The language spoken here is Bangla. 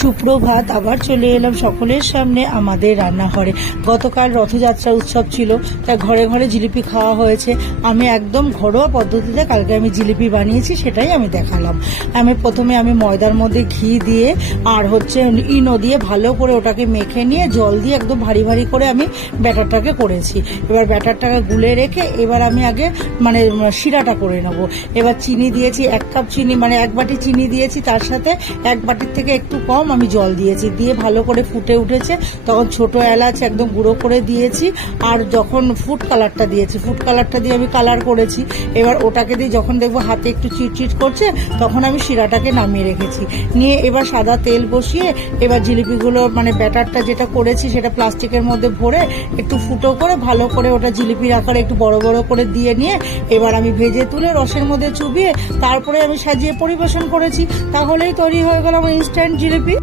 সুপ্রভাত, আবার চলে এলাম সকলের সামনে আমাদের রান্নাঘরে। গতকাল রথযাত্রা উৎসব ছিল, তাই ঘরে ঘরে জিলিপি খাওয়া হয়েছে। আমি একদম ঘরোয়া পদ্ধতিতে কালকে আমি জিলিপি বানিয়েছি, সেটাই আমি দেখালাম। প্রথমে আমি ময়দার মধ্যে ঘি দিয়ে আর ইনো দিয়ে ভালো করে ওটাকে মেখে নিয়ে জল দিয়ে একদম ভারী ভারী করে আমি ব্যাটারটাকে করেছি। এবার ব্যাটারটাকে গুলে রেখে এবার আমি আগে শিরাটা করে নেব। এবার চিনি দিয়েছি 1 কাপ চিনি, 1 বাটি চিনি দিয়েছি, তার সাথে 1 বাটির থেকে একটু কম আমি জল দিয়েছি। দিয়ে ভালো করে ফুটে উঠেছে, তখন ছোট এলাচ একদম গুঁড়ো করে দিয়েছি। আর যখন ফুড কালারটা দিয়েছি, ফুড কালারটা দিয়ে আমি কালার করেছি। এবার ওটাকে দিয়ে যখন দেখবো হাতে একটু চিটচিট করছে, তখন আমি শিরাটাকে নামিয়ে রেখেছি। নিয়ে এবার সাদা তেল বসিয়ে এবার জিলিপিগুলো ব্যাটারটা যেটা করেছি সেটা প্লাস্টিকের মধ্যে ভরে একটু ফুটো করে ভালো করে ওটা জিলিপির আকারে একটু বড় বড় করে দিয়ে নিয়ে এবার আমি ভেজে তুলে রসের মধ্যে চুবিয়ে তারপরে আমি সাজিয়ে পরিবেশন করেছি। তাহলেই তৈরি হয়ে গেল আমার ইনস্ট্যান্ট জিলিপি।